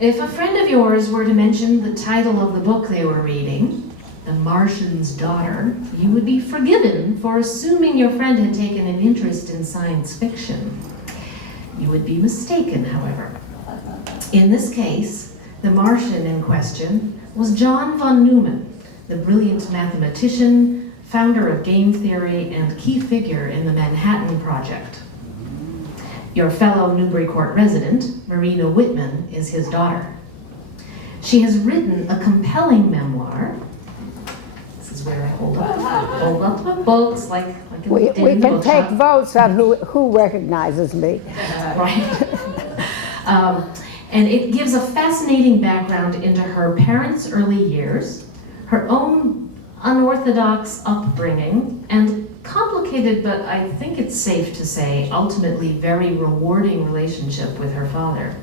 If a friend of yours were to mention the title of the book they were reading, The Martian's Daughter, you would be forgiven for assuming your friend had taken an interest in science fiction. You would be mistaken, however. In this case, the Martian in question was John von Neumann, the brilliant mathematician, founder of game theory, and key figure in the Manhattan Project. Your fellow Newbury Court resident, Marina Whitman, is his daughter. She has written a compelling memoir. This is where I hold up the books like we can take votes on who recognizes me. Right. And it gives a fascinating background into her parents' early years, her own unorthodox upbringing, and complicated, but I think it's safe to say, ultimately very rewarding relationship with her father.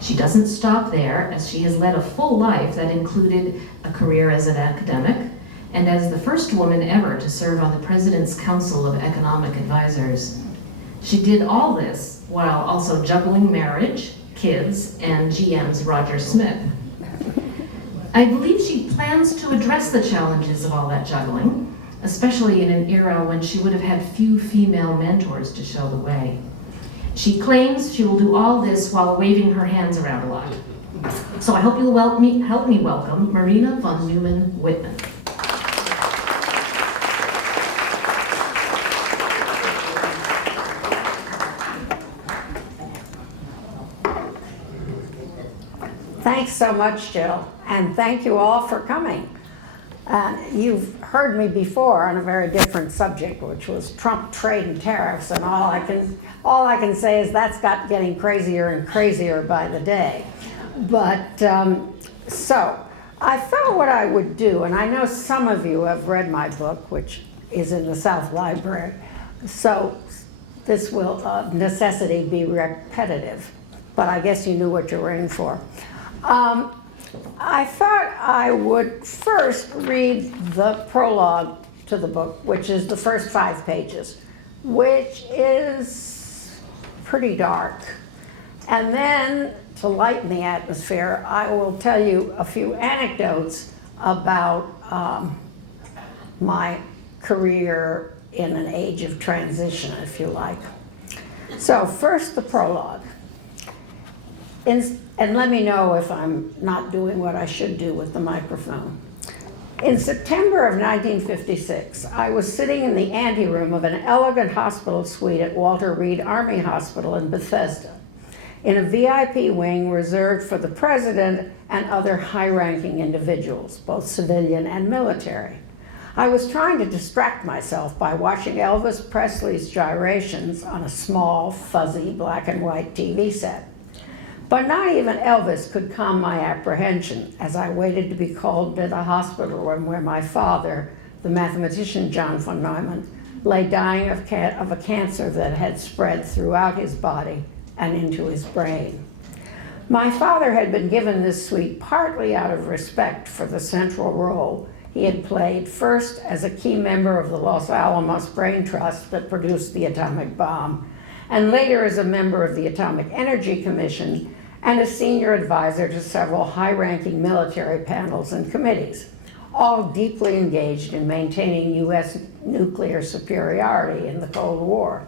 She doesn't stop there, as she has led a full life that included a career as an academic and as the first woman ever to serve on the President's Council of Economic Advisors. She did all this while also juggling marriage, kids, and GM's Roger Smith. I believe she plans to address the challenges of all that juggling, especially in an era when she would have had few female mentors to show the way. She claims she will do all this while waving her hands around a lot. So I hope you'll help me welcome Marina von Neumann Whitman. Thanks so much, Jill, and thank you all for coming. You've heard me before on a very different subject, which was Trump trade and tariffs, and all I can say is that's getting crazier and crazier by the day. But so I thought what I would do, and I know some of you have read my book, which is in the South Library, so this will of necessity be repetitive, but I guess you knew what you were in for. I thought I would first read the prologue to the book, which is the first 5 pages, which is pretty dark. And then, to lighten the atmosphere, I will tell you a few anecdotes about my career in an age of transition, if you like. So first, the prologue. And let me know if I'm not doing what I should do with the microphone. In September of 1956, I was sitting in the anteroom of an elegant hospital suite at Walter Reed Army Hospital in Bethesda, in a VIP wing reserved for the president and other high-ranking individuals, both civilian and military. I was trying to distract myself by watching Elvis Presley's gyrations on a small, fuzzy, black and white TV set. But not even Elvis could calm my apprehension as I waited to be called to the hospital room where my father, the mathematician John von Neumann, lay dying of a cancer that had spread throughout his body and into his brain. My father had been given this suite partly out of respect for the central role he had played, first as a key member of the Los Alamos Brain Trust that produced the atomic bomb, and later as a member of the Atomic Energy Commission and a senior advisor to several high-ranking military panels and committees, all deeply engaged in maintaining U.S. nuclear superiority in the Cold War.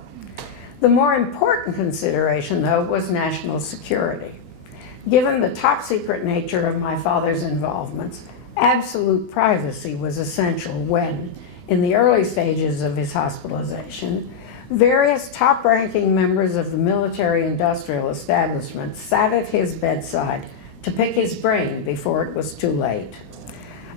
The more important consideration, though, was national security. Given the top-secret nature of my father's involvements, absolute privacy was essential when, in the early stages of his hospitalization, various top-ranking members of the military-industrial establishment sat at his bedside to pick his brain before it was too late.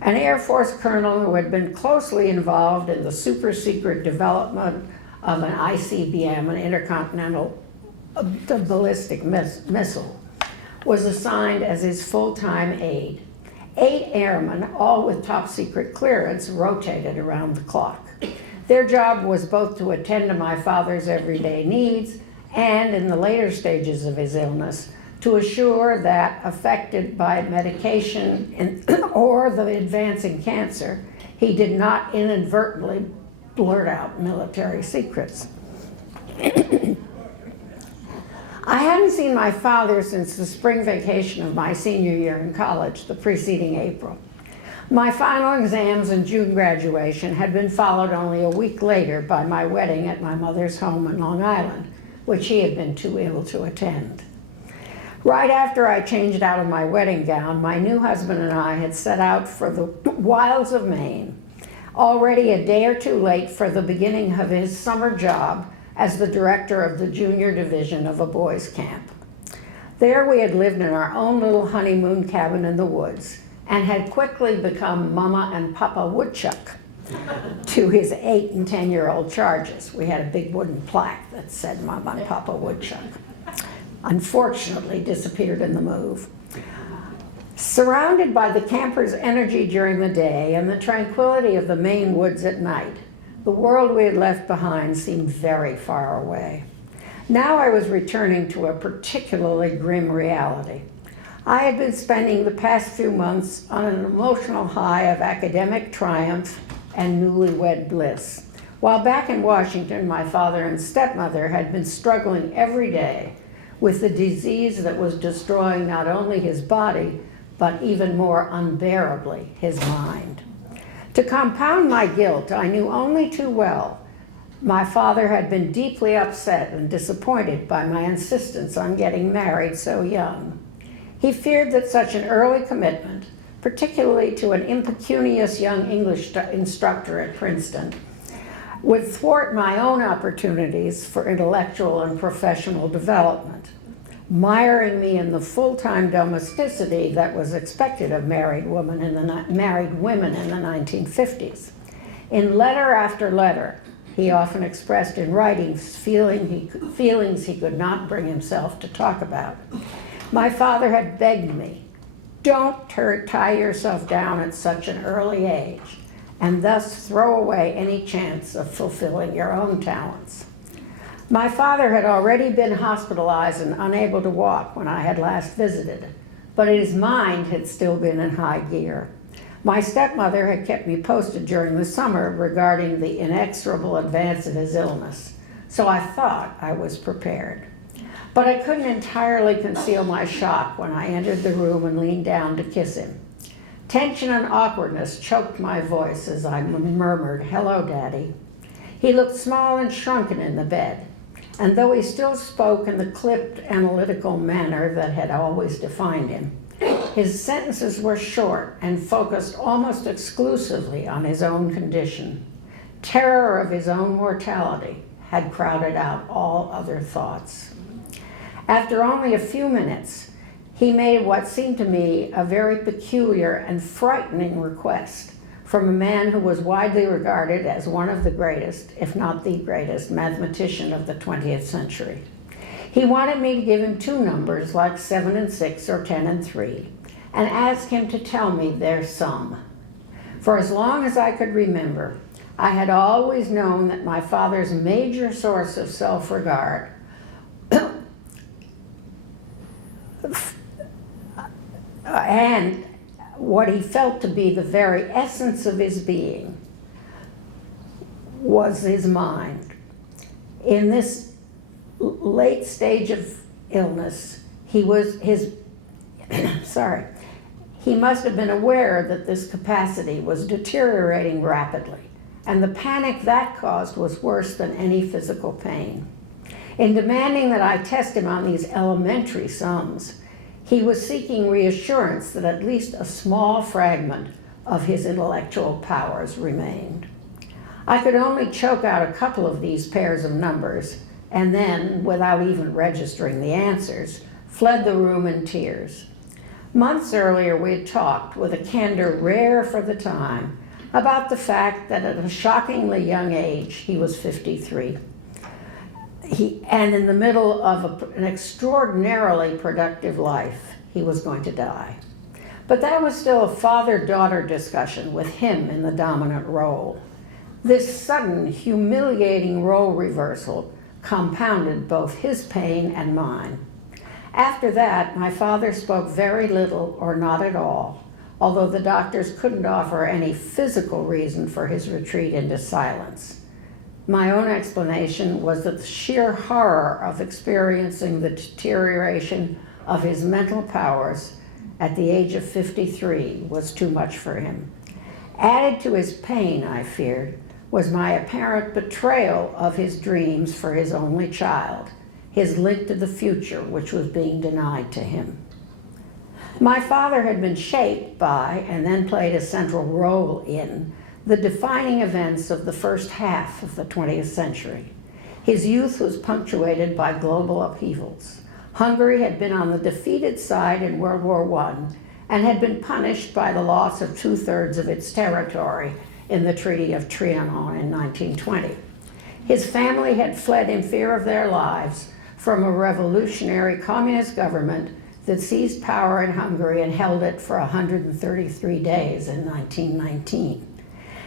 An Air Force colonel who had been closely involved in the super-secret development of an ICBM, an intercontinental ballistic missile, was assigned as his full-time aide. 8 airmen, all with top-secret clearance, rotated around the clock. Their job was both to attend to my father's everyday needs and, in the later stages of his illness, to assure that, affected by medication or the advancing cancer, he did not inadvertently blurt out military secrets. I hadn't seen my father since the spring vacation of my senior year in college, the preceding April. My final exams and June graduation had been followed only a week later by my wedding at my mother's home in Long Island, which he had been too ill to attend. Right after I changed out of my wedding gown, my new husband and I had set out for the wilds of Maine, already a day or two late for the beginning of his summer job as the director of the junior division of a boys' camp. There we had lived in our own little honeymoon cabin in the woods and had quickly become Mama and Papa Woodchuck to his 8 and 10-year-old charges. We had a big wooden plaque that said Mama and Papa Woodchuck. Unfortunately disappeared in the move. Surrounded by the campers' energy during the day and the tranquility of the Maine woods at night, the world we had left behind seemed very far away. Now I was returning to a particularly grim reality. I had been spending the past few months on an emotional high of academic triumph and newlywed bliss, while back in Washington, my father and stepmother had been struggling every day with the disease that was destroying not only his body, but even more unbearably his mind. To compound my guilt, I knew only too well my father had been deeply upset and disappointed by my insistence on getting married so young. He feared that such an early commitment, particularly to an impecunious young English instructor at Princeton, would thwart my own opportunities for intellectual and professional development, miring me in the full-time domesticity that was expected of married women in the 1950s. In letter after letter, he often expressed in writing feelings he could not bring himself to talk about. My father had begged me, don't tie yourself down at such an early age, and thus throw away any chance of fulfilling your own talents. My father had already been hospitalized and unable to walk when I had last visited, but his mind had still been in high gear. My stepmother had kept me posted during the summer regarding the inexorable advance of his illness, so I thought I was prepared. But I couldn't entirely conceal my shock when I entered the room and leaned down to kiss him. Tension and awkwardness choked my voice as I murmured, "Hello, Daddy." He looked small and shrunken in the bed, and though he still spoke in the clipped, analytical manner that had always defined him, his sentences were short and focused almost exclusively on his own condition. Terror of his own mortality had crowded out all other thoughts. After only a few minutes, he made what seemed to me a very peculiar and frightening request from a man who was widely regarded as one of the greatest, if not the greatest, mathematician of the 20th century. He wanted me to give him 2 numbers like 7 and 6 or 10 and 3, and ask him to tell me their sum. For as long as I could remember, I had always known that my father's major source of self-regard and what he felt to be the very essence of his being was his mind. In this late stage of illness, he must have been aware that this capacity was deteriorating rapidly, and the panic that caused was worse than any physical pain. In demanding that I test him on these elementary sums, he was seeking reassurance that at least a small fragment of his intellectual powers remained. I could only choke out a couple of these pairs of numbers, and then, without even registering the answers, fled the room in tears. Months earlier, we had talked, with a candor rare for the time, about the fact that at a shockingly young age, he was 53. And in the middle of an extraordinarily productive life, he was going to die. But that was still a father-daughter discussion with him in the dominant role. This sudden, humiliating role reversal compounded both his pain and mine. After that, my father spoke very little or not at all, although the doctors couldn't offer any physical reason for his retreat into silence. My own explanation was that the sheer horror of experiencing the deterioration of his mental powers at the age of 53 was too much for him. Added to his pain, I feared, was my apparent betrayal of his dreams for his only child, his link to the future which was being denied to him. My father had been shaped by, and then played a central role in, the defining events of the first half of the 20th century. His youth was punctuated by global upheavals. Hungary had been on the defeated side in World War I and had been punished by the loss of 2/3 of its territory in the Treaty of Trianon in 1920. His family had fled in fear of their lives from a revolutionary communist government that seized power in Hungary and held it for 133 days in 1919.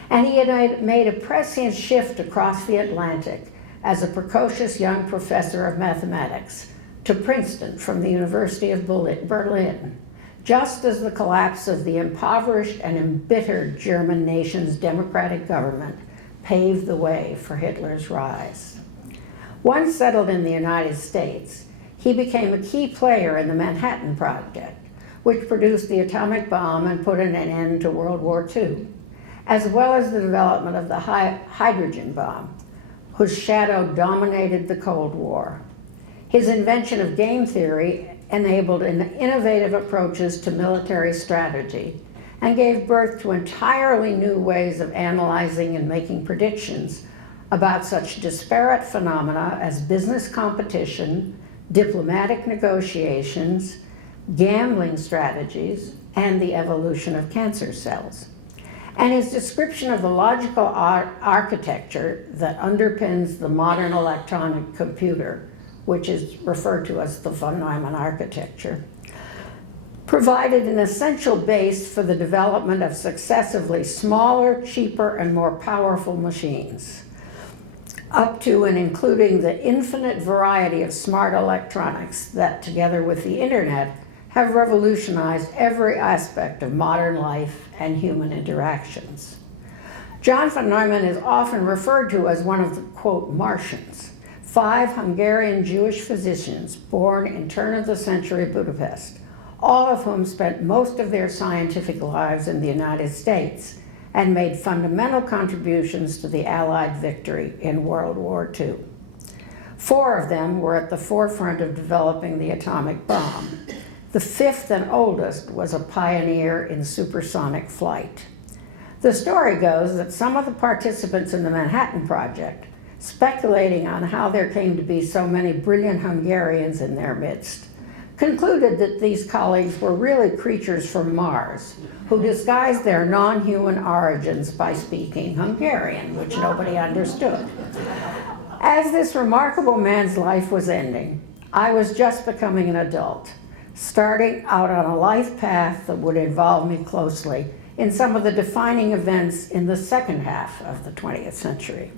And he had made a prescient shift across the Atlantic as a precocious young professor of mathematics to Princeton from the University of Berlin, just as the collapse of the impoverished and embittered German nation's democratic government paved the way for Hitler's rise. Once settled in the United States, he became a key player in the Manhattan Project, which produced the atomic bomb and put an end to World War II, as well as the development of the hydrogen bomb, whose shadow dominated the Cold War. His invention of game theory enabled innovative approaches to military strategy and gave birth to entirely new ways of analyzing and making predictions about such disparate phenomena as business competition, diplomatic negotiations, gambling strategies, and the evolution of cancer cells. And his description of the logical architecture that underpins the modern electronic computer, which is referred to as the von Neumann architecture, provided an essential base for the development of successively smaller, cheaper, and more powerful machines, up to and including the infinite variety of smart electronics that, together with the internet, have revolutionized every aspect of modern life and human interactions. John von Neumann is often referred to as one of the, quote, Martians, 5 Hungarian Jewish physicians born in turn-of-the-century Budapest, all of whom spent most of their scientific lives in the United States and made fundamental contributions to the Allied victory in World War II. 4 of them were at the forefront of developing the atomic bomb. The 5th and oldest was a pioneer in supersonic flight. The story goes that some of the participants in the Manhattan Project, speculating on how there came to be so many brilliant Hungarians in their midst, concluded that these colleagues were really creatures from Mars who disguised their non-human origins by speaking Hungarian, which nobody understood. As this remarkable man's life was ending, I was just becoming an adult, starting out on a life path that would involve me closely in some of the defining events in the second half of the 20th century.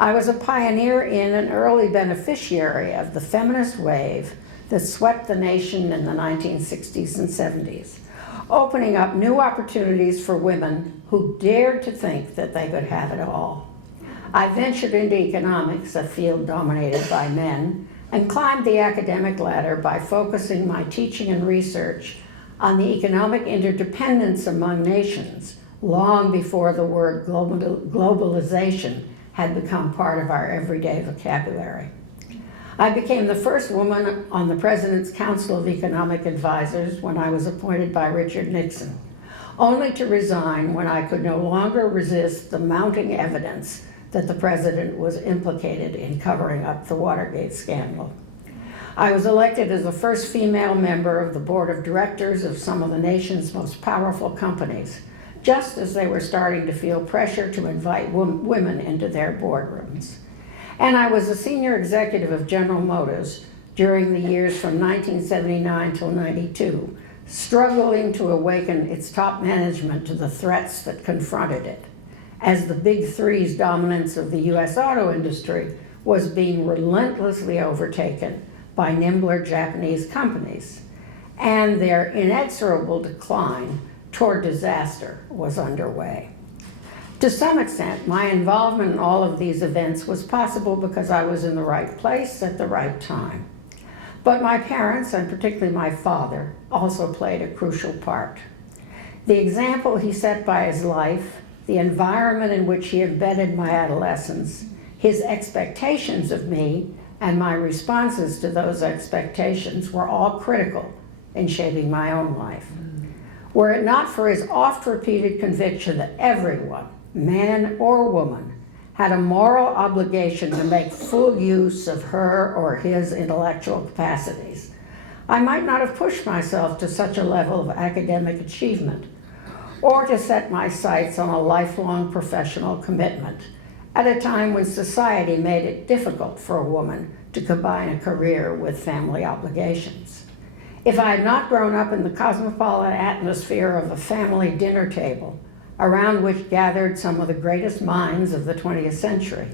I was a pioneer in and early beneficiary of the feminist wave that swept the nation in the 1960s and 70s, opening up new opportunities for women who dared to think that they could have it all. I ventured into economics, a field dominated by men, and climbed the academic ladder by focusing my teaching and research on the economic interdependence among nations, long before the word globalization had become part of our everyday vocabulary. I became the first woman on the President's Council of Economic Advisors when I was appointed by Richard Nixon, only to resign when I could no longer resist the mounting evidence that the President was implicated in covering up the Watergate scandal. I was elected as the first female member of the board of directors of some of the nation's most powerful companies, just as they were starting to feel pressure to invite women into their boardrooms. And I was a senior executive of General Motors during the years from 1979 till 92, struggling to awaken its top management to the threats that confronted it, as the Big Three's dominance of the US auto industry was being relentlessly overtaken by nimbler Japanese companies, and their inexorable decline toward disaster was underway. To some extent, my involvement in all of these events was possible because I was in the right place at the right time. But my parents, and particularly my father, also played a crucial part. The example he set by his life, the environment in which he embedded my adolescence, his expectations of me, and my responses to those expectations were all critical in shaping my own life. Were it not for his oft-repeated conviction that everyone, man or woman, had a moral obligation to make full use of her or his intellectual capacities, I might not have pushed myself to such a level of academic achievement, or to set my sights on a lifelong professional commitment at a time when society made it difficult for a woman to combine a career with family obligations. If I had not grown up in the cosmopolitan atmosphere of a family dinner table, around which gathered some of the greatest minds of the 20th century,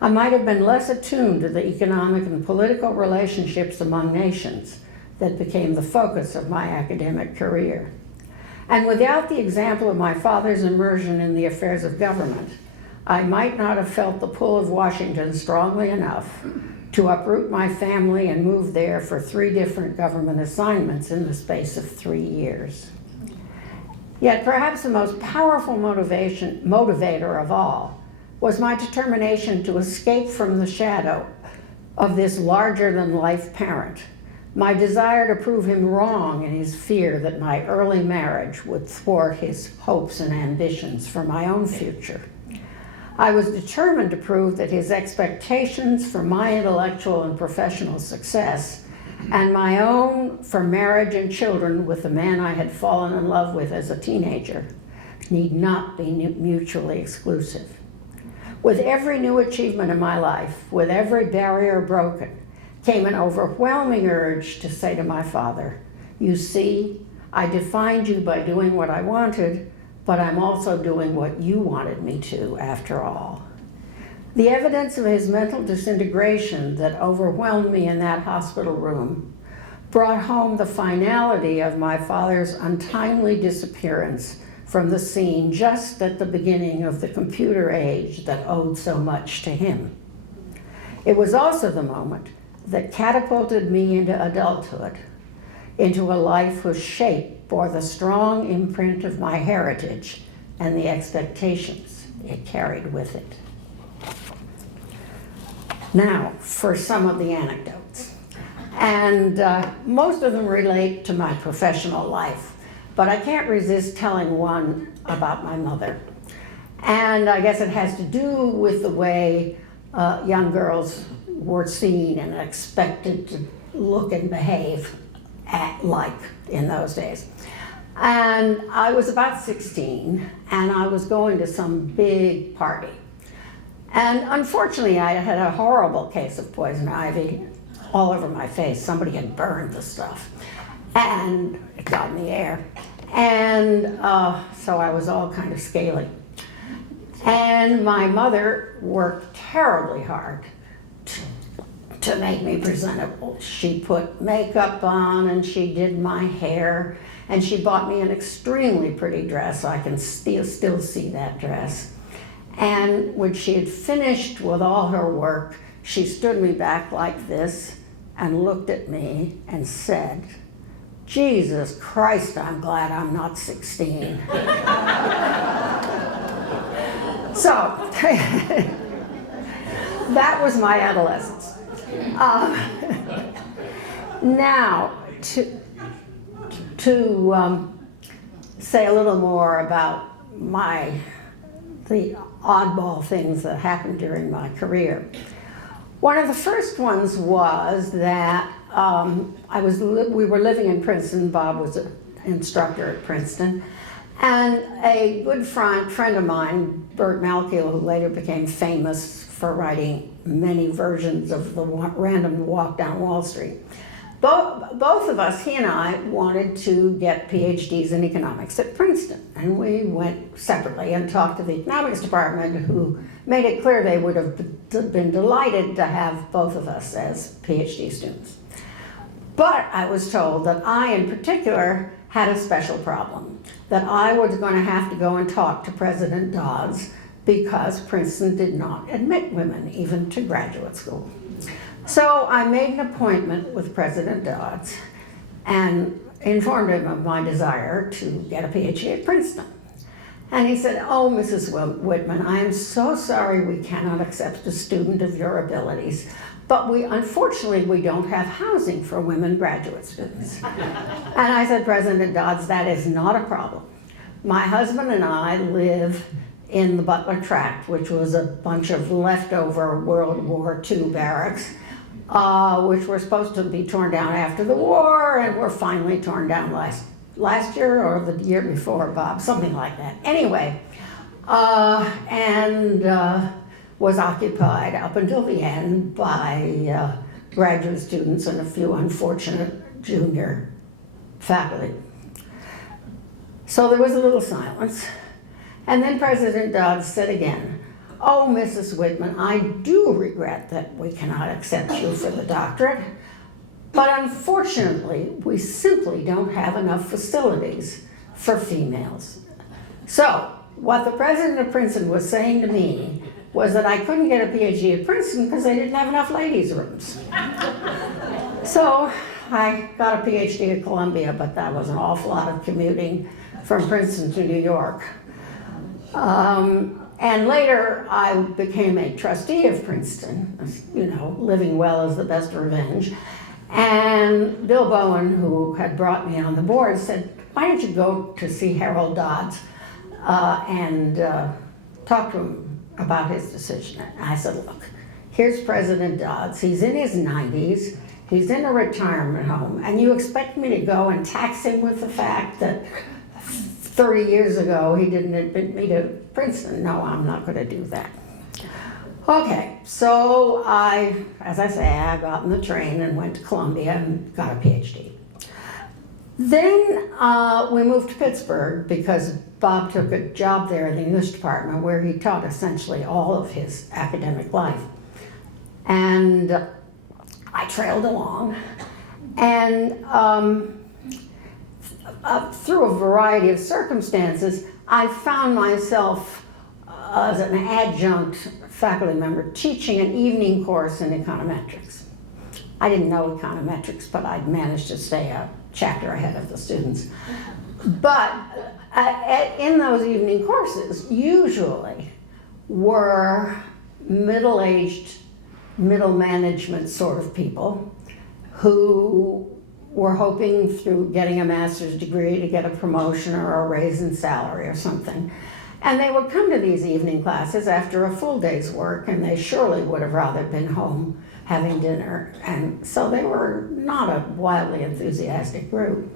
I might have been less attuned to the economic and political relationships among nations that became the focus of my academic career. And without the example of my father's immersion in the affairs of government, I might not have felt the pull of Washington strongly enough to uproot my family and move there for 3 different government assignments in the space of 3 years. Yet perhaps the most powerful motivator of all was my determination to escape from the shadow of this larger-than-life parent, my desire to prove him wrong in his fear that my early marriage would thwart his hopes and ambitions for my own future. I was determined to prove that his expectations for my intellectual and professional success and my own for marriage and children with the man I had fallen in love with as a teenager need not be mutually exclusive. With every new achievement in my life, with every barrier broken, came an overwhelming urge to say to my father, "You see, I defined you by doing what I wanted, but I'm also doing what you wanted me to after all." The evidence of his mental disintegration that overwhelmed me in that hospital room brought home the finality of my father's untimely disappearance from the scene just at the beginning of the computer age that owed so much to him. It was also the moment that catapulted me into adulthood, into a life whose shape bore the strong imprint of my heritage and the expectations it carried with it. Now, for some of the anecdotes. And most of them relate to my professional life, but I can't resist telling one about my mother. And I guess it has to do with the way young girls were seen and expected to look and behave like in those days. And I was about 16, and I was going to some big party. And unfortunately, I had a horrible case of poison ivy all over my face. Somebody had burned the stuff, and it got in the air. And so I was all kind of scaly. And my mother worked terribly hard to make me presentable. She put makeup on, and she did my hair, and she bought me an extremely pretty dress. I can still see that dress. And when she had finished with all her work, she stood me back like this and looked at me and said, "Jesus Christ, I'm glad I'm not 16. So, that was my adolescence. Now, to say a little more about the oddball things that happened during my career. One of the first ones was that we were living in Princeton. Bob was an instructor at Princeton. And a good friend of mine, Bert Malkiel, who later became famous for writing many versions of the Random Walk Down Wall Street. Both of us, he and I, wanted to get PhDs in economics at Princeton. And we went separately and talked to the economics department, who made it clear they would have been delighted to have both of us as PhD students. But I was told that I, in particular, had a special problem, that I was going to have to go and talk to President Dodds because Princeton did not admit women even to graduate school. So I made an appointment with President Dodds and informed him of my desire to get a PhD at Princeton. And he said, "Oh, Mrs. Whitman, I am so sorry we cannot accept a student of your abilities, but unfortunately, we don't have housing for women graduate students." And I said, "President Dodds, that is not a problem. My husband and I live in the Butler Tract, which was a bunch of leftover World War II barracks, which were supposed to be torn down after the war and were finally torn down last year or the year before, Bob, something like that. Anyway, was occupied up until the end by graduate students and a few unfortunate junior faculty. So there was a little silence. And then President Dodds said again, "Oh, Mrs. Whitman, I do regret that we cannot accept you for the doctorate, but unfortunately, we simply don't have enough facilities for females." So, what the president of Princeton was saying to me was that I couldn't get a PhD at Princeton because they didn't have enough ladies' rooms. So, I got a PhD at Columbia, but that was an awful lot of commuting from Princeton to New York. And later, I became a trustee of Princeton, you know, living well is the best revenge. And Bill Bowen, who had brought me on the board, said, "Why don't you go to see Harold Dodds and talk to him about his decision?" And I said, "Look, here's President Dodds. He's in his 90s. He's in a retirement home. And you expect me to go and tax him with the fact that 30 years ago he didn't admit me to Princeton? No, I'm not going to do that." Okay, so as I say, I got on the train and went to Columbia and got a PhD. Then we moved to Pittsburgh because Bob took a job there in the English department where he taught essentially all of his academic life. And I trailed along, and through a variety of circumstances, I found myself as an adjunct faculty member teaching an evening course in econometrics. I didn't know econometrics, but I'd managed to stay a chapter ahead of the students. But in those evening courses, usually were middle-aged, middle management sort of people who were hoping through getting a master's degree to get a promotion or a raise in salary or something. And they would come to these evening classes after a full day's work, and they surely would have rather been home having dinner. And so they were not a wildly enthusiastic group.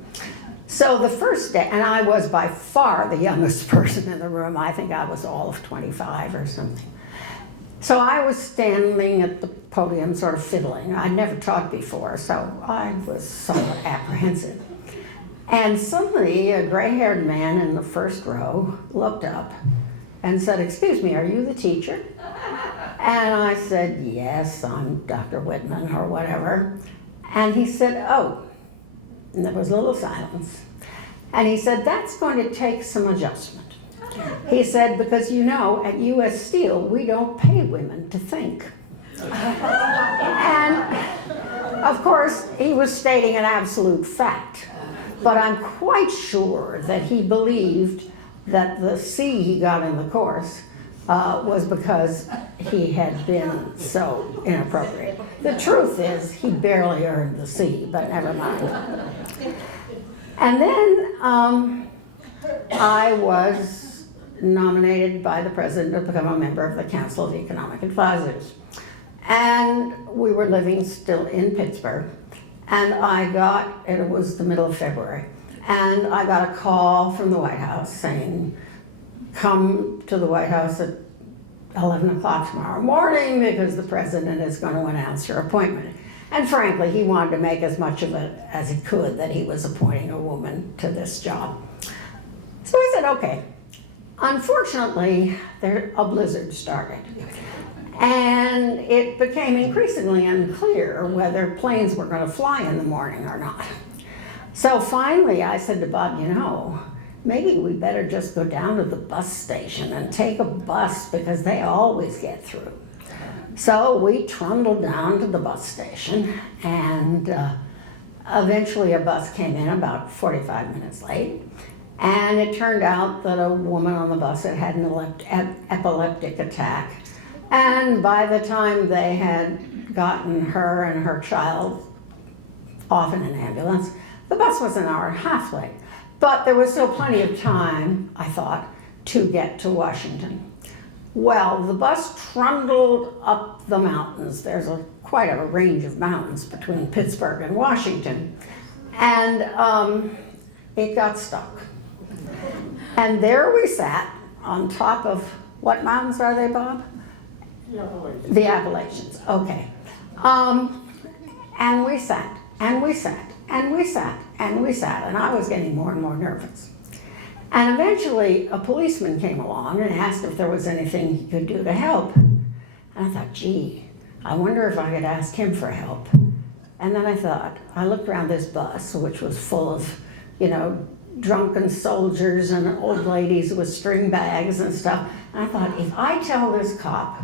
So the first day, and I was by far the youngest person in the room. I think I was all of 25 or something. So I was standing at the podium sort of fiddling. I'd never taught before, so I was somewhat apprehensive. And suddenly a gray-haired man in the first row looked up and said, "Excuse me, are you the teacher?" And I said, "Yes, I'm Dr. Whitman," or whatever. And he said, "Oh." And there was a little silence. And he said, "That's going to take some adjustment." He said, "Because you know, at US Steel, we don't pay women to think." And of course, he was stating an absolute fact. But I'm quite sure that he believed that the C he got in the course was because he had been so inappropriate. The truth is, he barely earned the C, but never mind. And then I was nominated by the president to become a member of the Council of Economic Advisors. And we were living still in Pittsburgh. And it was the middle of February, and I got a call from the White House saying, "Come to the White House at 11 o'clock tomorrow morning because the president is going to announce your appointment." And frankly, he wanted to make as much of it as he could that he was appointing a woman to this job. So I said, okay. Unfortunately, a blizzard started. And it became increasingly unclear whether planes were going to fly in the morning or not. So finally I said to Bob, you know, maybe we better just go down to the bus station and take a bus because they always get through. So we trundled down to the bus station, and eventually a bus came in about 45 minutes late. And it turned out that a woman on the bus had had an epileptic attack. And by the time they had gotten her and her child off in an ambulance, the bus was an hour and a half late. But there was still plenty of time, I thought, to get to Washington. Well, the bus trundled up the mountains. There's quite a range of mountains between Pittsburgh and Washington. And it got stuck. And there we sat on top of, what mountains are they, Bob? The Appalachians, okay. And we sat, and we sat, and we sat, and we sat, and I was getting more and more nervous. And eventually a policeman came along and asked if there was anything he could do to help. And I thought, gee, I wonder if I could ask him for help. And then I looked around this bus, which was full of, you know, drunken soldiers and old ladies with string bags and stuff. And I thought, if I tell this cop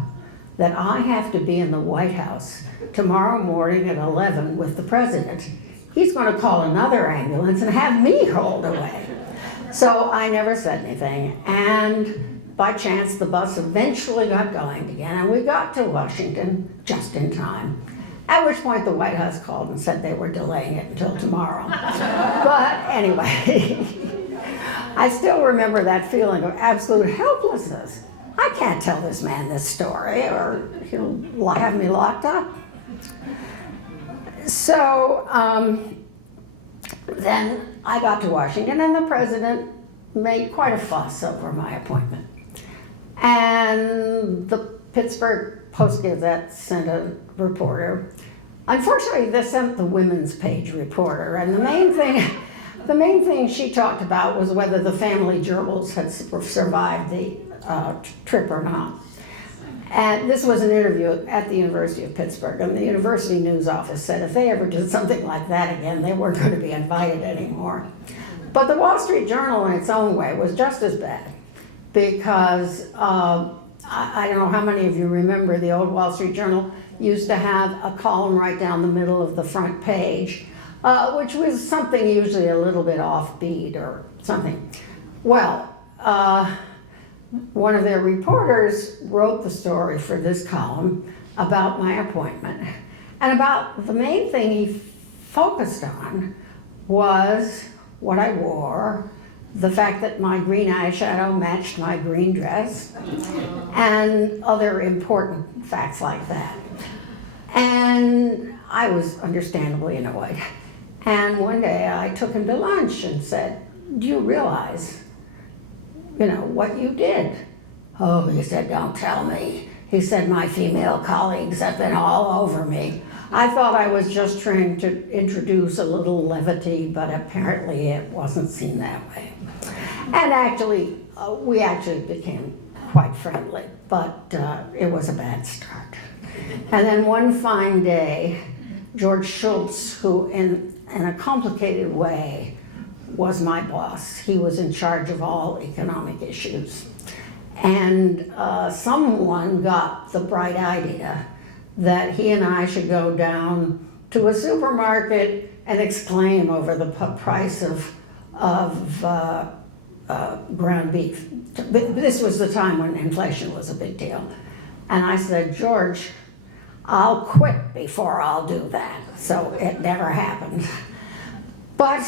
that I have to be in the White House tomorrow morning at 11 with the president, he's going to call another ambulance and have me hauled away. So I never said anything, and by chance the bus eventually got going again, and we got to Washington just in time. At which point the White House called and said they were delaying it until tomorrow. But anyway, I still remember that feeling of absolute helplessness. I can't tell this man this story or he'll have me locked up. So then I got to Washington, and the president made quite a fuss over my appointment. And the Pittsburgh Post-Gazette sent a reporter. Unfortunately, they sent the women's page reporter, and the main thing she talked about was whether the family gerbils had survived the trip or not. And this was an interview at the University of Pittsburgh, and the university news office said if they ever did something like that again, they weren't going to be invited anymore. But the Wall Street Journal, in its own way, was just as bad, because I don't know how many of you remember the old Wall Street Journal used to have a column right down the middle of the front page, which was something usually a little bit offbeat or something. Well, one of their reporters wrote the story for this column about my appointment. And about the main thing he focused on was what I wore, the fact that my green eyeshadow matched my green dress, and other important facts like that. And I was understandably annoyed. And one day I took him to lunch and said, do you realize, what you did? Oh, he said, don't tell me. He said, my female colleagues have been all over me. I thought I was just trying to introduce a little levity, but apparently it wasn't seen that way. And actually, we actually became quite friendly, but it was a bad start. And then one fine day, George Schultz, who in a complicated way was my boss, he was in charge of all economic issues. And someone got the bright idea that he and I should go down to a supermarket and exclaim over the price of ground beef. This was the time when inflation was a big deal. And I said, George, I'll quit before I'll do that. So it never happened. But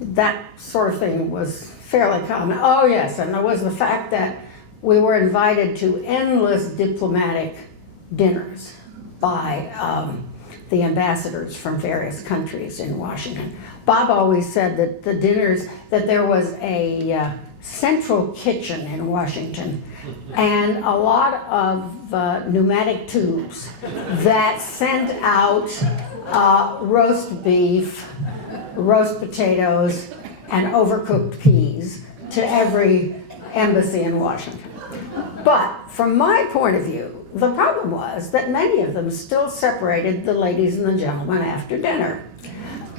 that sort of thing was fairly common. Oh yes, and there was the fact that we were invited to endless diplomatic dinners by the ambassadors from various countries in Washington. Bob always said that the dinners, that there was a central kitchen in Washington and a lot of pneumatic tubes that sent out roast beef, roast potatoes, and overcooked peas to every embassy in Washington. But from my point of view, the problem was that many of them still separated the ladies and the gentlemen after dinner.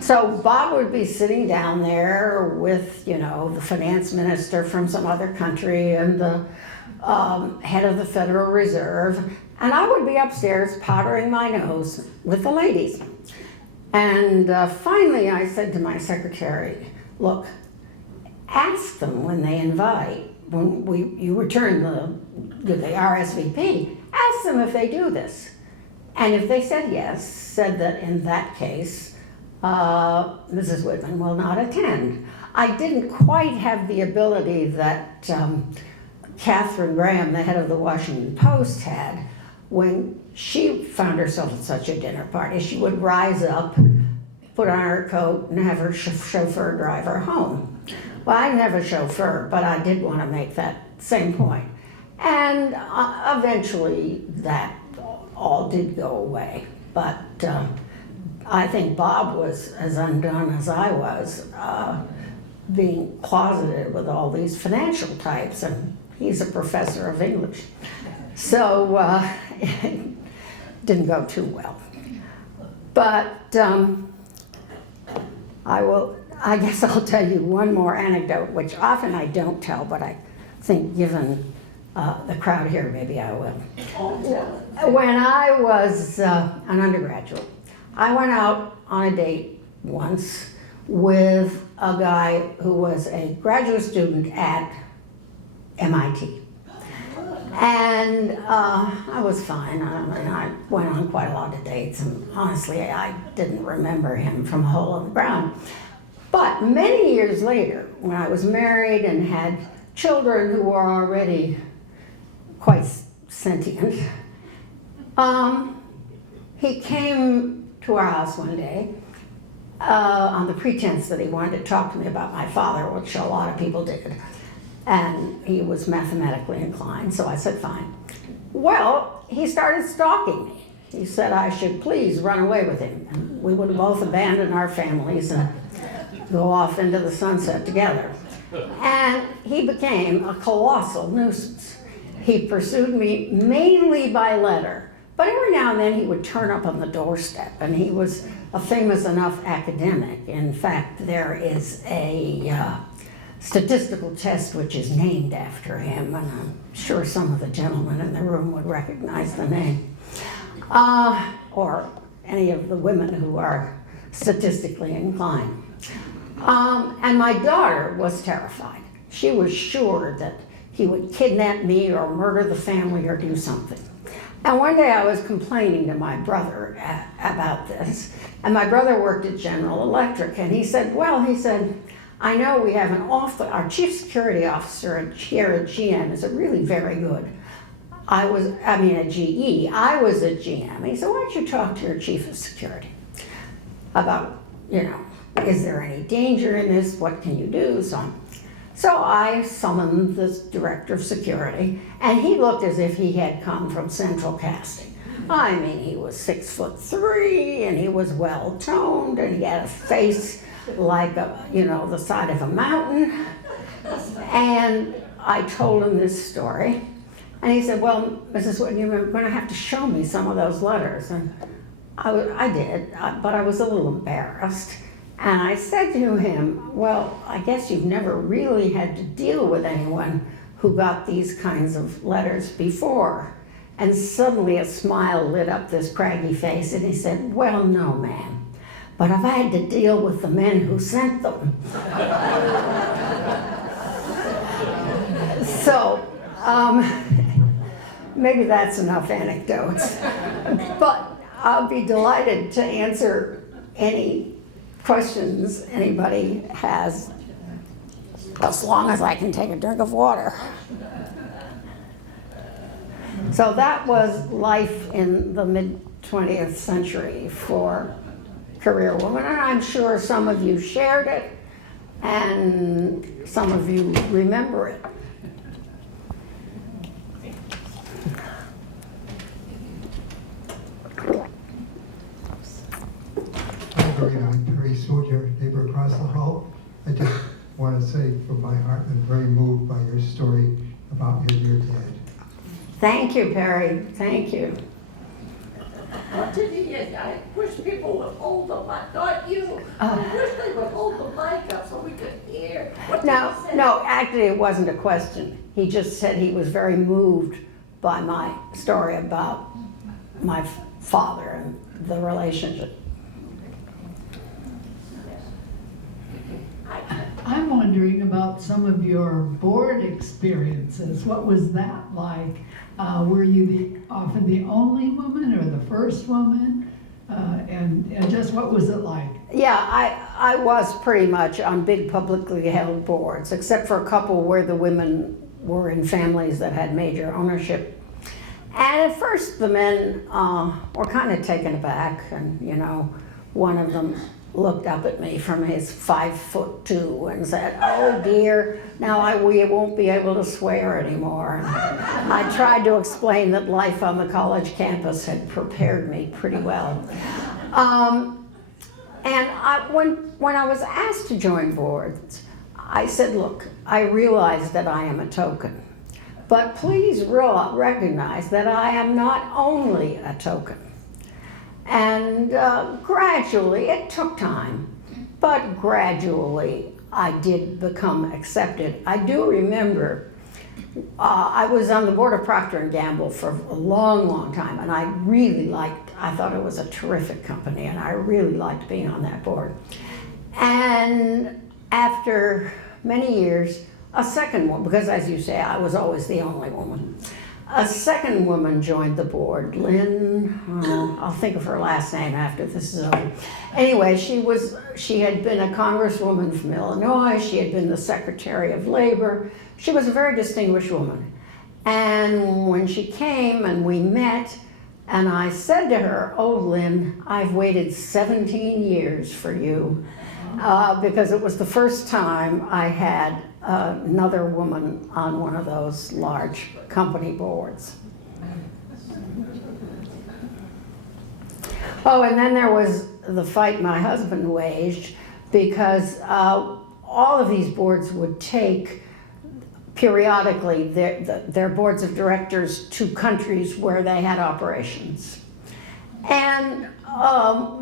So Bob would be sitting down there with, you know, the finance minister from some other country and the head of the Federal Reserve, and I would be upstairs powdering my nose with the ladies. And finally I said to my secretary, look, ask them when they invite, when you return the RSVP, ask them if they do this. And if they said yes, said that in that case, Mrs. Whitman will not attend. I didn't quite have the ability that Catherine Graham, the head of the Washington Post, had when she found herself at such a dinner party. She would rise up, put on her coat, and have her chauffeur drive her home. Well, I didn't have a chauffeur, but I did want to make that same point. And eventually that all did go away. But I think Bob was as undone as I was, being closeted with all these financial types, and he's a professor of English. So it didn't go too well. But I guess I'll tell you one more anecdote, which often I don't tell, but I think given the crowd here, maybe I will. When I was an undergraduate, I went out on a date once with a guy who was a graduate student at MIT. And I was fine. I went on quite a lot of dates, and honestly, I didn't remember him from a hole in the ground. But many years later, when I was married and had children who were already quite sentient, he came to our house one day on the pretense that he wanted to talk to me about my father, which a lot of people did. And he was mathematically inclined, so I said, fine. Well, he started stalking me. He said I should please run away with him. And we would both abandon our families and go off into the sunset together. And he became a colossal nuisance. He pursued me mainly by letter, but every now and then he would turn up on the doorstep, and he was a famous enough academic. In fact, there is a statistical test which is named after him, and I'm sure some of the gentlemen in the room would recognize the name, or any of the women who are statistically inclined. And my daughter was terrified. She was sure that he would kidnap me or murder the family or do something. And one day I was complaining to my brother about this, and my brother worked at General Electric, and he said, I know we have our chief security officer here at GM is really very good. At GE, I was at GM. He said, why don't you talk to your chief of security about, is there any danger in this? What can you do? So I summoned this director of security, and he looked as if he had come from Central Casting. He was 6'3", and he was well-toned, and he had a face like the side of a mountain. And I told him this story, and he said, well, Mrs. Whitman, you're going to have to show me some of those letters. And I did, but I was a little embarrassed. And I said to him, well, I guess you've never really had to deal with anyone who got these kinds of letters before. And suddenly a smile lit up this craggy face, and he said, well, no, ma'am, but I've had to deal with the men who sent them. So, maybe that's enough anecdotes. But I'll be delighted to answer any questions anybody has, as long as I can take a drink of water. So that was life in the mid-20th century for Career Woman, and I'm sure some of you shared it and some of you remember it. Marina, I'm Perry Smoot, your neighbor across the hall. I just want to say from my heart, I'm very moved by your story about your dear dad. Thank you, Perry. Thank you. I wish people would hold the mic, not you. I wish they would hold the mic up so we could hear. No, actually it wasn't a question. He just said he was very moved by my story about my father and the relationship. I'm wondering about some of your board experiences. What was that like? Were you often the only woman or the first woman? And just what was it like? Yeah, I was pretty much on big publicly held boards, except for a couple where the women were in families that had major ownership. And at first the men were kind of taken aback, and one of them looked up at me from his 5'2" and said, "Oh dear, now we won't be able to swear anymore." And I tried to explain that life on the college campus had prepared me pretty well. When I was asked to join boards, I said, "Look, I realize that I am a token, but please recognize that I am not only a token." And gradually, it took time, but gradually I did become accepted. I do remember I was on the board of Procter & Gamble for a long, long time, and I thought it was a terrific company, and I really liked being on that board. And after many years, a second one, because as you say, I was always the only woman, a second woman joined the board, Lynn, I'll think of her last name after this is over. Anyway, she had been a congresswoman from Illinois, she had been the Secretary of Labor. She was a very distinguished woman. And when she came and we met, and I said to her, "Oh, Lynn, I've waited 17 years for you," because it was the first time I had another woman on one of those large company boards. Oh, and then there was the fight my husband waged, because all of these boards would take periodically their boards of directors to countries where they had operations. And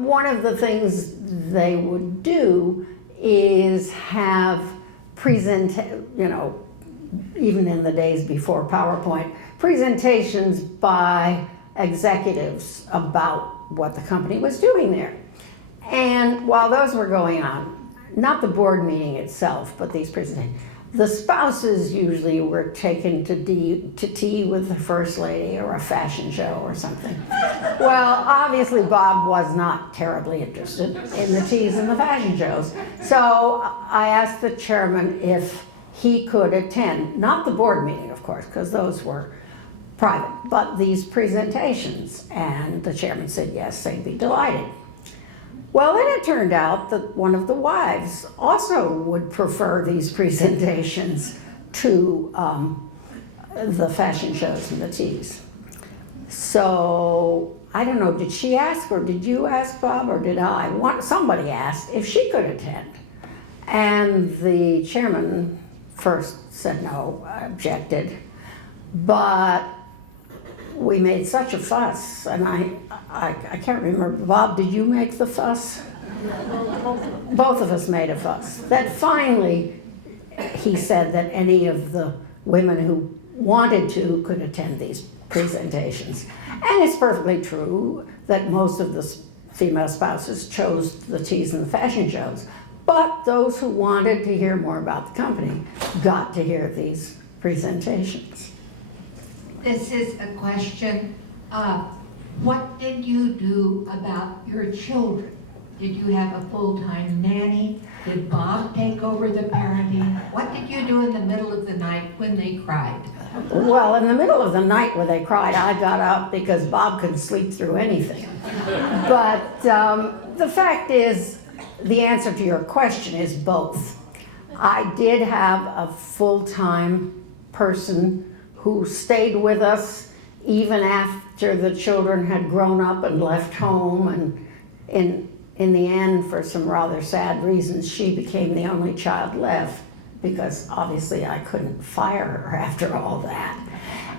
one of the things they would do is have even in the days before PowerPoint, presentations by executives about what the company was doing there. And while those were going on, not the board meeting itself, but these presentations, the spouses usually were taken to tea with the First Lady or a fashion show or something. Well, obviously Bob was not terribly interested in the teas and the fashion shows. So I asked the chairman if he could attend, not the board meeting, of course, because those were private, but these presentations. And the chairman said yes, they'd be delighted. Well, then it turned out that one of the wives also would prefer these presentations to the fashion shows and the teas. So, I don't know, did she ask, or did you ask, Bob, or did I? Somebody asked if she could attend. And the chairman first said no, objected. But we made such a fuss, and I can't remember. Bob, did you make the fuss? Both of us made a fuss. That finally, he said that any of the women who wanted to could attend these presentations. And it's perfectly true that most of the female spouses chose the teas and the fashion shows. But those who wanted to hear more about the company got to hear these presentations. This is a question. What did you do about your children? Did you have a full-time nanny? Did Bob take over the parenting? What did you do in the middle of the night when they cried? Well, in the middle of the night when they cried, I got up because Bob couldn't sleep through anything. But the fact is, the answer to your question is both. I did have a full-time person who stayed with us even after the children had grown up and left home, and in the end, for some rather sad reasons, she became the only child left, because obviously I couldn't fire her after all that.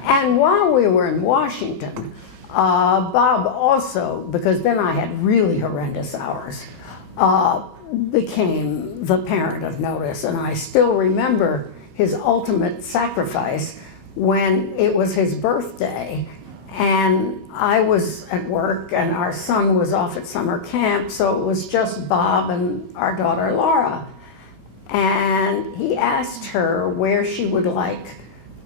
And while we were in Washington, Bob also, because then I had really horrendous hours, became the parent of notice. And I still remember his ultimate sacrifice when it was his birthday. And I was at work and our son was off at summer camp, so it was just Bob and our daughter Laura. And he asked her where she would like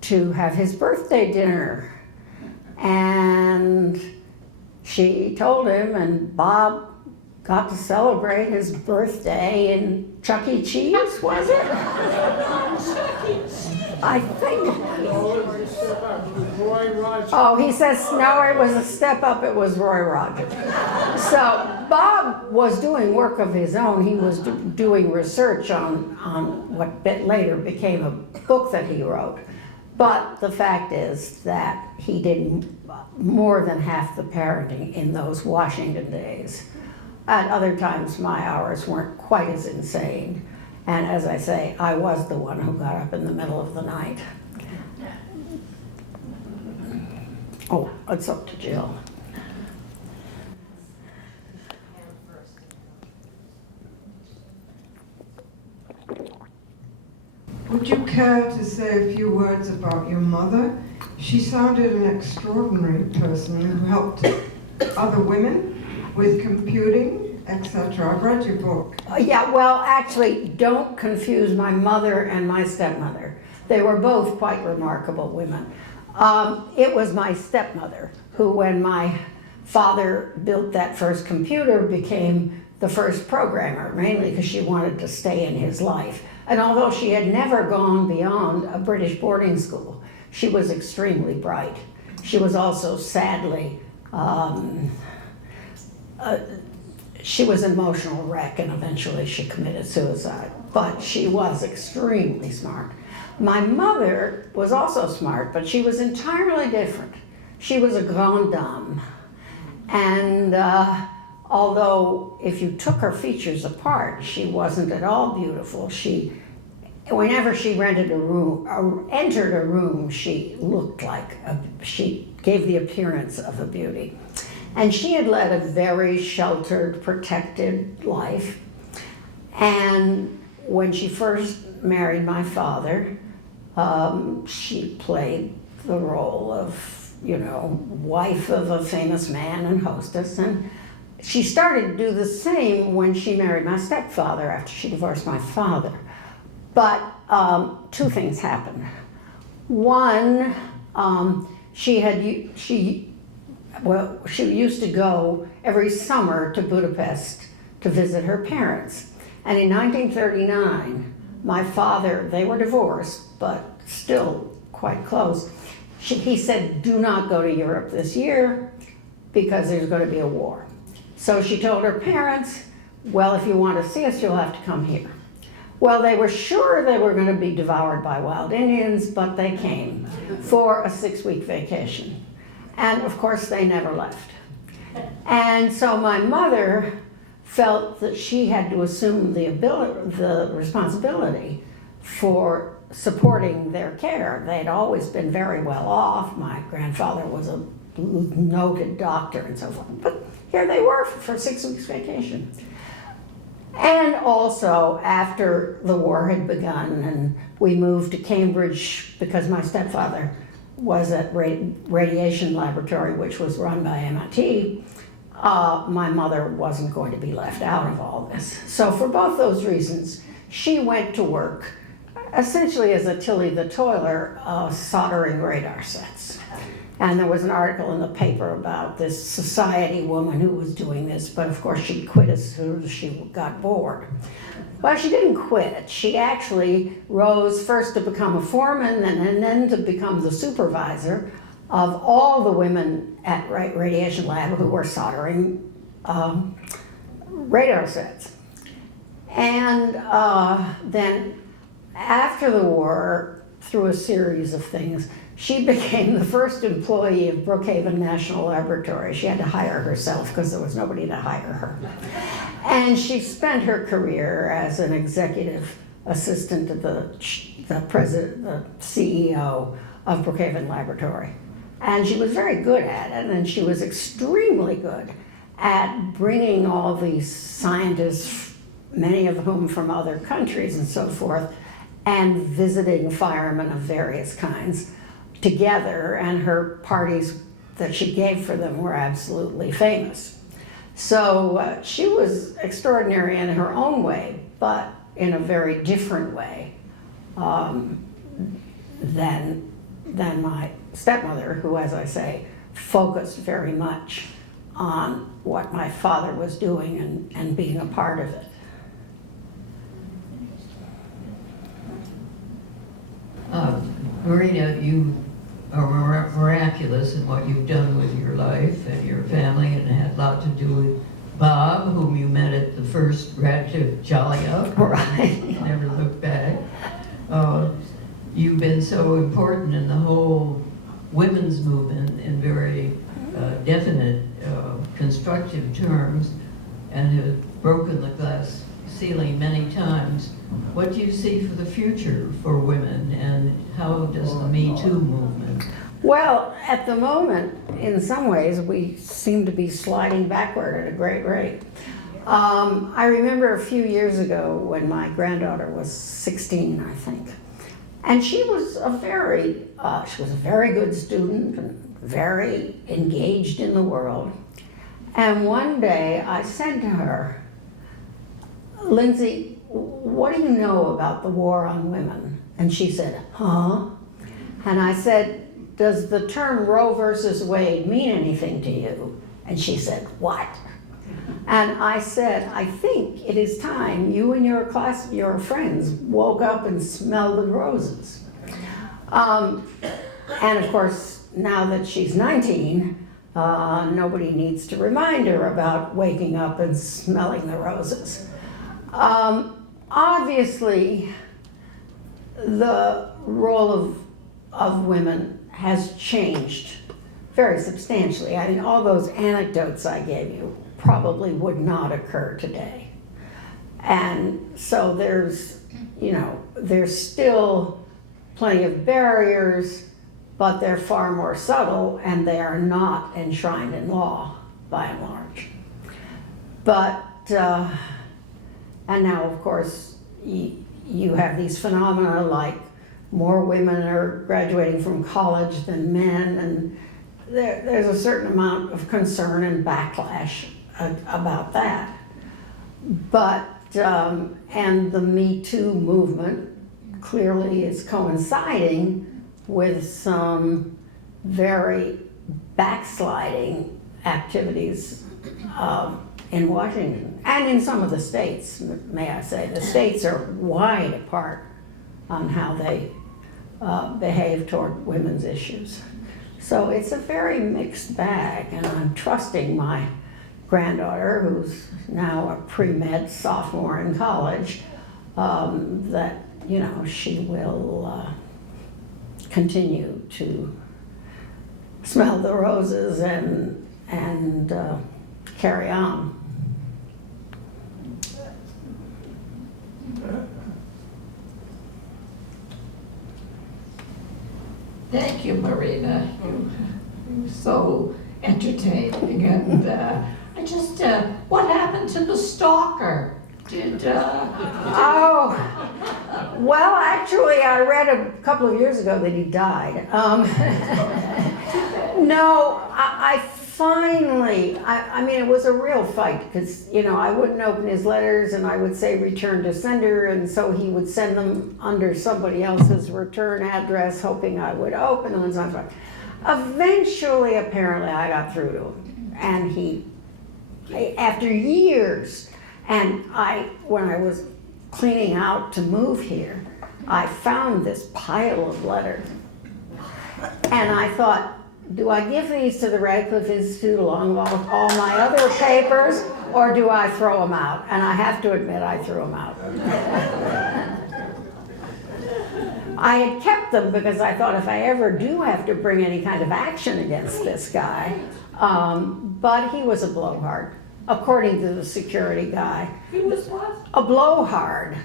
to have his birthday dinner. And she told him, and Bob got to celebrate his birthday in Chuck E. Cheese, was it? I think. Oh, he says, no, it was a step up, it was Roy Rogers. So Bob was doing work of his own. He was doing research on what later became a book that he wrote. But the fact is that he did more than half the parenting in those Washington days. At other times, my hours weren't quite as insane. And as I say, I was the one who got up in the middle of the night. Oh, it's up to Jill. Would you care to say a few words about your mother? She sounded an extraordinary person who helped other women with computing, etc. I've read your book. Yeah, well, actually, don't confuse my mother and my stepmother. They were both quite remarkable women. It was my stepmother who, when my father built that first computer, became the first programmer, mainly because she wanted to stay in his life. And although she had never gone beyond a British boarding school, she was extremely bright. She was also sadly, she was an emotional wreck and eventually she committed suicide. But she was extremely smart. My mother was also smart, but she was entirely different. She was a grande dame. And although if you took her features apart, she wasn't at all beautiful. Whenever she rented a room, or entered a room, she looked like, she gave the appearance of a beauty. And she had led a very sheltered, protected life. And when she first married my father, she played the role of, wife of a famous man and hostess. And she started to do the same when she married my stepfather after she divorced my father. But two things happened. One, she used to go every summer to Budapest to visit her parents. And in 1939, my father, they were divorced, but still quite close. He said, do not go to Europe this year because there's going to be a war. So she told her parents, well, if you want to see us, you'll have to come here. Well, they were sure they were going to be devoured by wild Indians, but they came for a 6-week vacation. And of course, they never left. And so my mother felt that she had to assume the responsibility for supporting their care. They'd always been very well off. My grandfather was a noted doctor and so forth. But here they were for 6 weeks vacation. And also, after the war had begun and we moved to Cambridge because my stepfather was at radiation laboratory, which was run by MIT, my mother wasn't going to be left out of all this. So for both those reasons, she went to work essentially as a Tilly the Toiler, soldering radar sets. And there was an article in the paper about this society woman who was doing this, but of course she quit as soon as she got bored. Well, she didn't quit. She actually rose first to become a foreman and then to become the supervisor of all the women at Radiation Lab who were soldering radar sets. And then after the war, through a series of things, she became the first employee of Brookhaven National Laboratory. She had to hire herself because there was nobody to hire her. And she spent her career as an executive assistant to the president, the CEO of Brookhaven Laboratory. And she was very good at it, and she was extremely good at bringing all these scientists, many of whom from other countries and so forth, and visiting firemen of various kinds together, and her parties that she gave for them were absolutely famous. So she was extraordinary in her own way, but in a very different way than my stepmother, who, as I say, focused very much on what my father was doing and being a part of it. Marina, you are miraculous in what you've done with your life and your family, and it had a lot to do with Bob, whom you met at the first graduate Jolly Up. Right. Never looked back. You've been so important in the whole women's movement in very definite, constructive terms, and have broken the glass ceiling many times. What do you see for the future for women, and how does the Me Too movement? Well, at the moment, in some ways, we seem to be sliding backward at a great rate. I remember a few years ago when my granddaughter was 16, I think, and she was a very good student and very engaged in the world. And one day I said to her, "Lindsay, what do you know about the war on women?" And she said, "Huh?" And I said, "Does the term Roe versus Wade mean anything to you?" And she said, "What?" And I said, "I think it is time you and your friends woke up and smelled the roses." And of course, now that she's 19, nobody needs to remind her about waking up and smelling the roses. Obviously, the role of women has changed very substantially. I mean, all those anecdotes I gave you probably would not occur today. And so there's still plenty of barriers, but they're far more subtle, and they are not enshrined in law, by and large. But, and now, of course, you have these phenomena like more women are graduating from college than men, and there's a certain amount of concern and backlash about that. But, and the Me Too movement clearly is coinciding with some very backsliding activities in Washington and in some of the states, may I say. The states are wide apart on how they behave toward women's issues. So it's a very mixed bag, and I'm trusting my granddaughter, who's now a pre-med sophomore in college, that, you know, she will continue to smell the roses and carry on. Thank you, Marina. You're so entertaining. And I just, what happened to the stalker? Oh, well, actually, I read a couple of years ago that he died. No, I finally, I mean, it was a real fight because, you know, I wouldn't open his letters and I would say return to sender, and so he would send them under somebody else's return address, hoping I would open them and so on. Eventually, apparently, I got through to him, and he, after years, and when I was cleaning out to move here, I found this pile of letters, and I thought, do I give these to the Radcliffe Institute along with all my other papers, or do I throw them out? And I have to admit, I threw them out. I had kept them because I thought if I ever do have to bring any kind of action against this guy, but he was a blowhard, according to the security guy. He was what? A blowhard.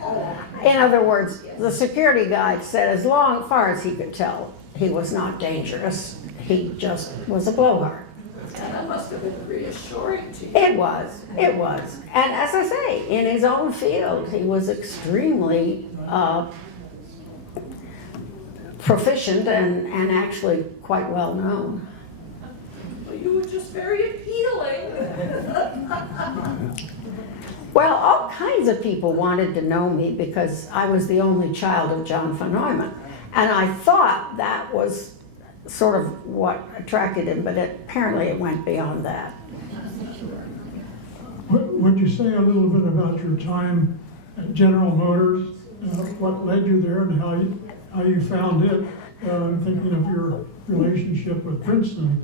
In other words, the security guy said as far as he could tell, he was not dangerous. He just was a blowhard. And that must have been reassuring to you. It was. And as I say, in his own field, he was extremely proficient and actually quite well known. Well, you were just very appealing. Well, all kinds of people wanted to know me because I was the only child of John von Neumann. And I thought that was sort of what attracted him, but apparently it went beyond that. Would you say a little bit about your time at General Motors? What led you there and how you found it? Thinking of your relationship with Princeton.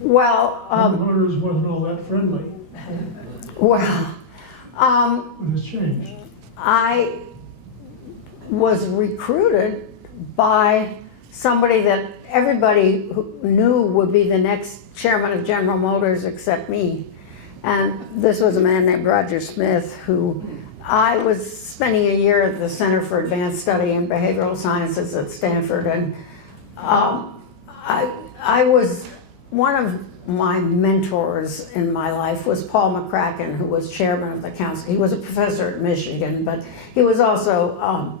Well, General Motors wasn't all that friendly. well, But it's changed. I was recruited by somebody that everybody who knew would be the next chairman of General Motors except me. And this was a man named Roger Smith, who I was spending a year at the Center for Advanced Study in Behavioral Sciences at Stanford, and I was, one of my mentors in my life was Paul McCracken, who was chairman of the council. He was a professor at Michigan, but he was also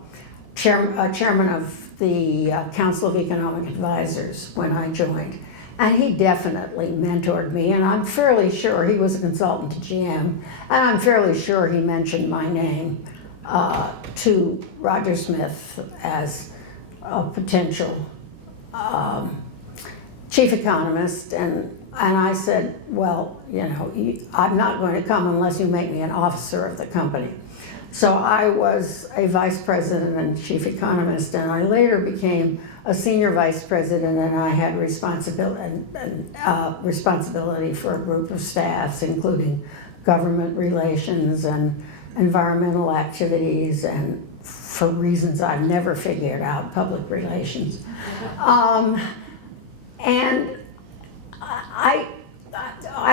chairman of the Council of Economic Advisors when I joined. And he definitely mentored me, and I'm fairly sure he was a consultant to GM, and I'm fairly sure he mentioned my name to Roger Smith as a potential chief economist, and I said, well, you know, I'm not going to come unless you make me an officer of the company. So I was a vice president and chief economist, and I later became a senior vice president, and I had responsibility for a group of staffs, including government relations and environmental activities, and for reasons I've never figured out, public relations. And I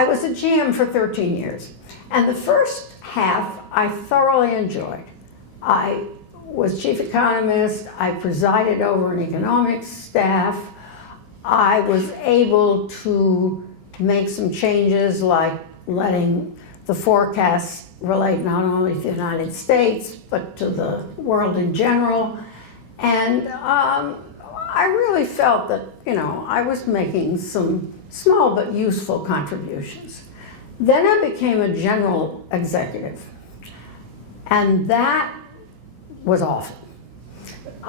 was a GM for 13 years, and the first half I thoroughly enjoyed. I was chief economist, I presided over an economics staff, I was able to make some changes like letting the forecasts relate not only to the United States but to the world in general, and I really felt that, you know, I was making some small but useful contributions. Then I became a general executive, and that was awful.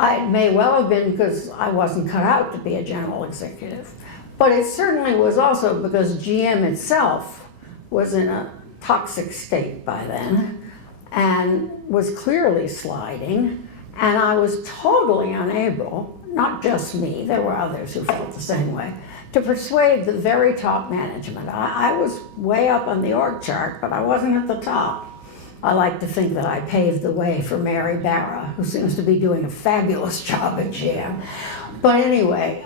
It may well have been because I wasn't cut out to be a general executive, but it certainly was also because GM itself was in a toxic state by then and was clearly sliding, and I was totally unable, not just me, there were others who felt the same way, to persuade the very top management. I was way up on the org chart, but I wasn't at the top. I like to think that I paved the way for Mary Barra, who seems to be doing a fabulous job at GM. But anyway,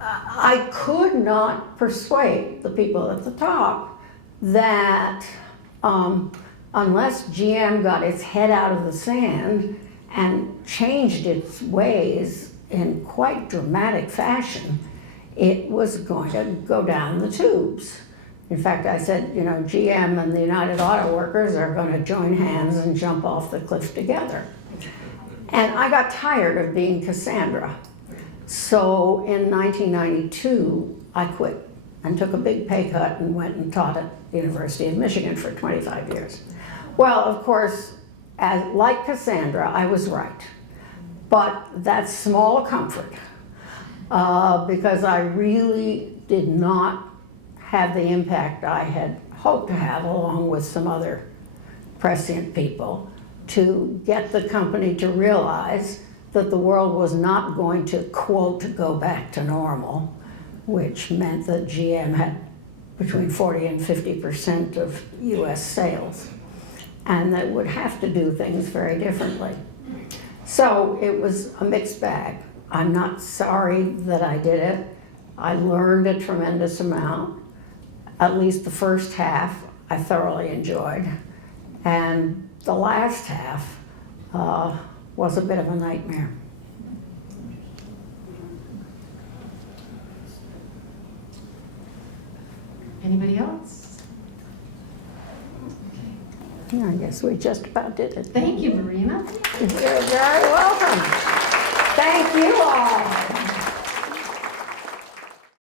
I could not persuade the people at the top that unless GM got its head out of the sand and changed its ways in quite dramatic fashion, it was going to go down the tubes. In fact, I said, you know, GM and the United Auto Workers are going to join hands and jump off the cliff together. And I got tired of being Cassandra. So in 1992, I quit and took a big pay cut and went and taught at the University of Michigan for 25 years. Well, of course, like Cassandra, I was right. But that's small comfort because I really did not have the impact I had hoped to have, along with some other prescient people, to get the company to realize that the world was not going to, quote, go back to normal, which meant that GM had between 40 and 50% of US sales, and that would have to do things very differently. So it was a mixed bag. I'm not sorry that I did it. I learned a tremendous amount. At least the first half I thoroughly enjoyed, and the last half was a bit of a nightmare. Anybody else? Yeah, I guess we just about did it. Thank you, Marina. You're very welcome. Thank you all.